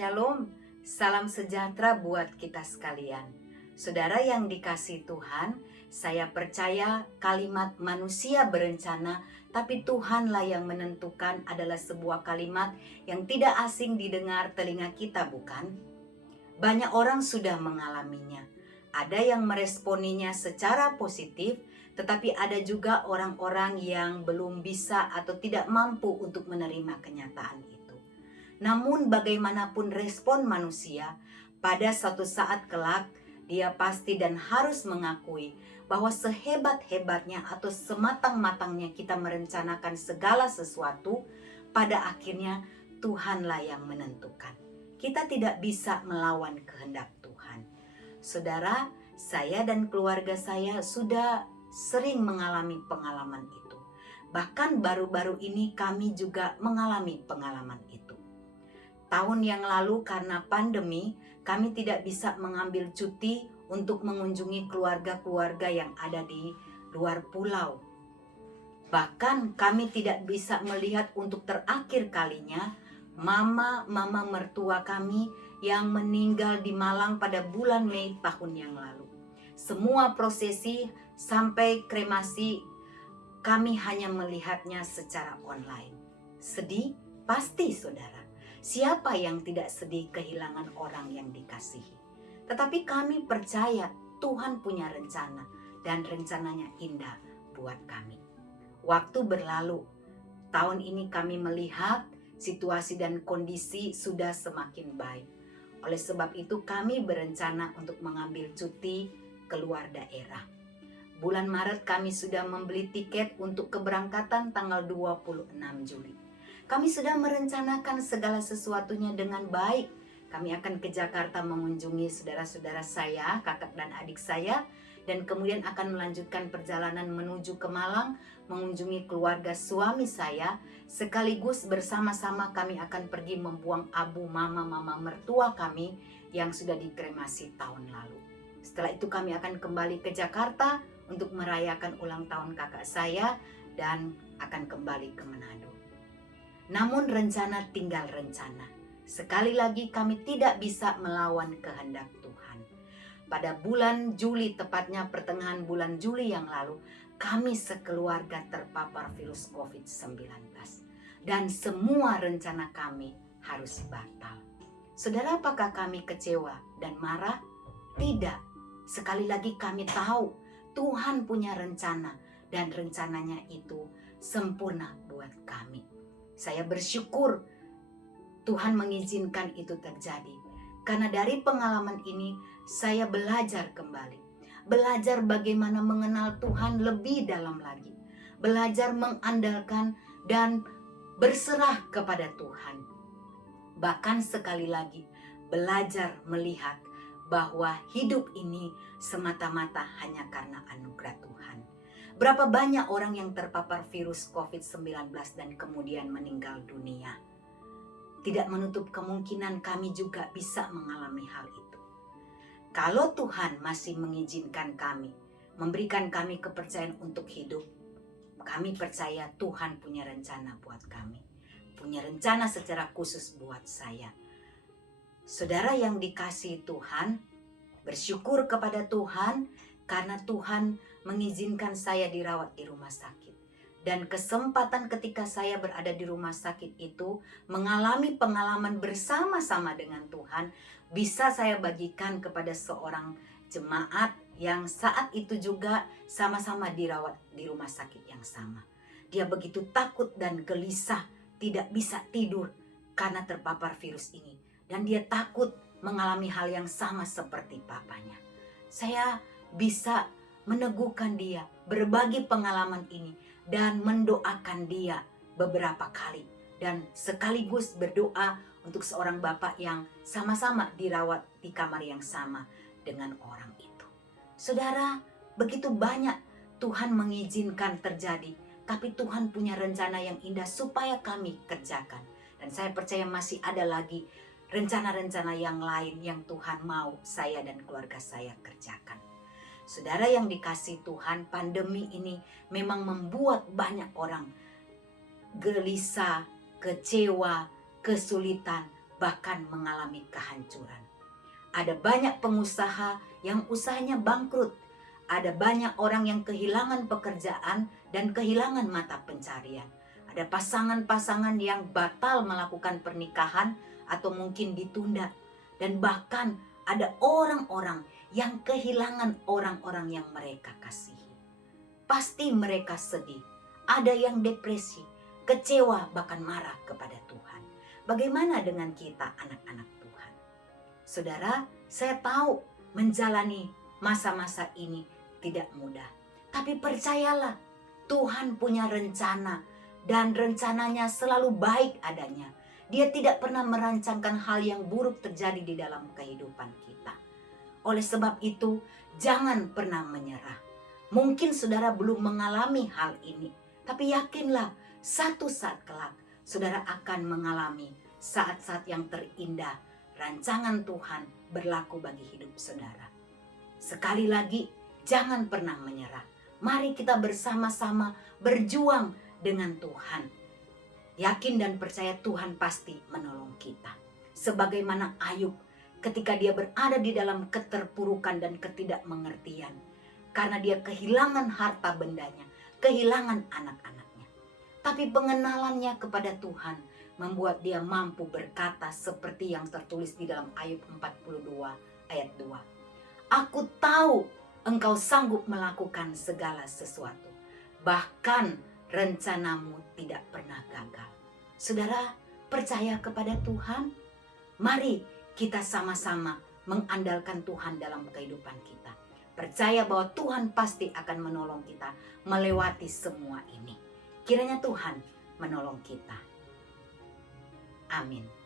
Shalom, salam sejahtera buat kita sekalian. Saudara yang dikasihi Tuhan, saya percaya kalimat manusia berencana, tapi Tuhanlah yang menentukan adalah sebuah kalimat yang tidak asing didengar telinga kita, bukan? Banyak orang sudah mengalaminya. Ada yang meresponinya secara positif, tetapi ada juga orang-orang yang belum bisa atau tidak mampu untuk menerima kenyataan itu. Namun bagaimanapun respon manusia, pada suatu saat kelak dia pasti dan harus mengakui bahwa sehebat-hebatnya atau sematang-matangnya kita merencanakan segala sesuatu, pada akhirnya Tuhanlah yang menentukan. Kita tidak bisa melawan kehendak Tuhan. Saudara, saya dan keluarga saya sudah sering mengalami pengalaman itu. Bahkan baru-baru ini kami juga mengalami pengalaman itu. Tahun yang lalu karena pandemi, kami tidak bisa mengambil cuti untuk mengunjungi keluarga-keluarga yang ada di luar pulau. Bahkan kami tidak bisa melihat untuk terakhir kalinya mama mertua kami yang meninggal di Malang pada bulan Mei tahun yang lalu. Semua prosesi sampai kremasi kami hanya melihatnya secara online. Sedih? Pasti, saudara. Siapa yang tidak sedih kehilangan orang yang dikasihi? Tetapi kami percaya Tuhan punya rencana dan rencananya indah buat kami. Waktu berlalu, tahun ini kami melihat situasi dan kondisi sudah semakin baik. Oleh sebab itu kami berencana untuk mengambil cuti keluar daerah. Bulan Maret kami sudah membeli tiket untuk keberangkatan tanggal 26 Juli. Kami sudah merencanakan segala sesuatunya dengan baik. Kami akan ke Jakarta mengunjungi saudara-saudara saya, kakak dan adik saya, dan kemudian akan melanjutkan perjalanan menuju ke Malang, mengunjungi keluarga suami saya, sekaligus bersama-sama kami akan pergi membuang abu mama mertua kami yang sudah dikremasi tahun lalu. Setelah itu kami akan kembali ke Jakarta untuk merayakan ulang tahun kakak saya dan akan kembali ke Manado. Namun rencana tinggal rencana. Sekali lagi kami tidak bisa melawan kehendak Tuhan. Pada bulan Juli, tepatnya pertengahan bulan Juli yang lalu, kami sekeluarga terpapar virus COVID-19. Dan semua rencana kami harus batal. Saudara, apakah kami kecewa dan marah? Tidak. Sekali lagi kami tahu Tuhan punya rencana dan rencananya itu sempurna buat kami. Saya bersyukur Tuhan mengizinkan itu terjadi. Karena dari pengalaman ini saya belajar kembali. Belajar bagaimana mengenal Tuhan lebih dalam lagi. Belajar mengandalkan dan berserah kepada Tuhan. Bahkan sekali lagi belajar melihat bahwa hidup ini semata-mata hanya karena anugerah Tuhan. Berapa banyak orang yang terpapar virus COVID-19 dan kemudian meninggal dunia. Tidak menutup kemungkinan kami juga bisa mengalami hal itu. Kalau Tuhan masih mengizinkan kami, memberikan kami kepercayaan untuk hidup, kami percaya Tuhan punya rencana buat kami. Punya rencana secara khusus buat saya. Saudara yang dikasihi Tuhan, bersyukur kepada Tuhan karena Tuhan mengizinkan saya dirawat di rumah sakit. Dan kesempatan ketika saya berada di rumah sakit itu mengalami pengalaman bersama-sama dengan Tuhan, bisa saya bagikan kepada seorang jemaat yang saat itu juga sama-sama dirawat di rumah sakit yang sama. Dia begitu takut dan gelisah, tidak bisa tidur karena terpapar virus ini. Dan dia takut mengalami hal yang sama seperti papanya. Saya bisa meneguhkan dia, berbagi pengalaman ini, dan mendoakan dia beberapa kali. Dan sekaligus berdoa untuk seorang bapak yang sama-sama dirawat di kamar yang sama dengan orang itu. Saudara, begitu banyak Tuhan mengizinkan terjadi, tapi Tuhan punya rencana yang indah supaya kami kerjakan. Dan saya percaya masih ada lagi rencana-rencana yang lain yang Tuhan mau saya dan keluarga saya kerjakan. Saudara yang dikasihi Tuhan, pandemi ini memang membuat banyak orang gelisah, kecewa, kesulitan. bahkan mengalami kehancuran. Ada banyak pengusaha yang usahanya bangkrut. Ada banyak orang yang kehilangan pekerjaan dan kehilangan mata pencarian. Ada pasangan-pasangan yang batal melakukan pernikahan atau mungkin ditunda. Dan bahkan ada orang-orang yang kehilangan orang-orang yang mereka kasihi. Pasti mereka sedih. Ada yang depresi, kecewa, bahkan marah kepada Tuhan. Bagaimana dengan kita anak-anak Tuhan? Saudara, saya tahu menjalani masa-masa ini tidak mudah. Tapi percayalah, Tuhan punya rencana dan rencananya selalu baik adanya. Dia tidak pernah merancangkan hal yang buruk terjadi di dalam kehidupan kita. Oleh sebab itu, jangan pernah menyerah. Mungkin saudara belum mengalami hal ini, tapi yakinlah satu saat kelak saudara akan mengalami saat-saat yang terindah. Rancangan Tuhan berlaku bagi hidup saudara. Sekali lagi, jangan pernah menyerah. Mari kita bersama-sama berjuang dengan Tuhan. Yakin dan percaya Tuhan pasti menolong kita. Sebagaimana Ayub ketika dia berada di dalam keterpurukan dan ketidakmengertian. Karena dia kehilangan harta bendanya, kehilangan anak-anaknya. Tapi pengenalannya kepada Tuhan membuat dia mampu berkata seperti yang tertulis di dalam Ayub 42 ayat 2. Aku tahu engkau sanggup melakukan segala sesuatu. Bahkan rencanamu tidak pernah gagal. Saudara, percaya kepada Tuhan. Mari kita sama-sama mengandalkan Tuhan dalam kehidupan kita. Percaya bahwa Tuhan pasti akan menolong kita melewati semua ini. Kiranya Tuhan menolong kita. Amin.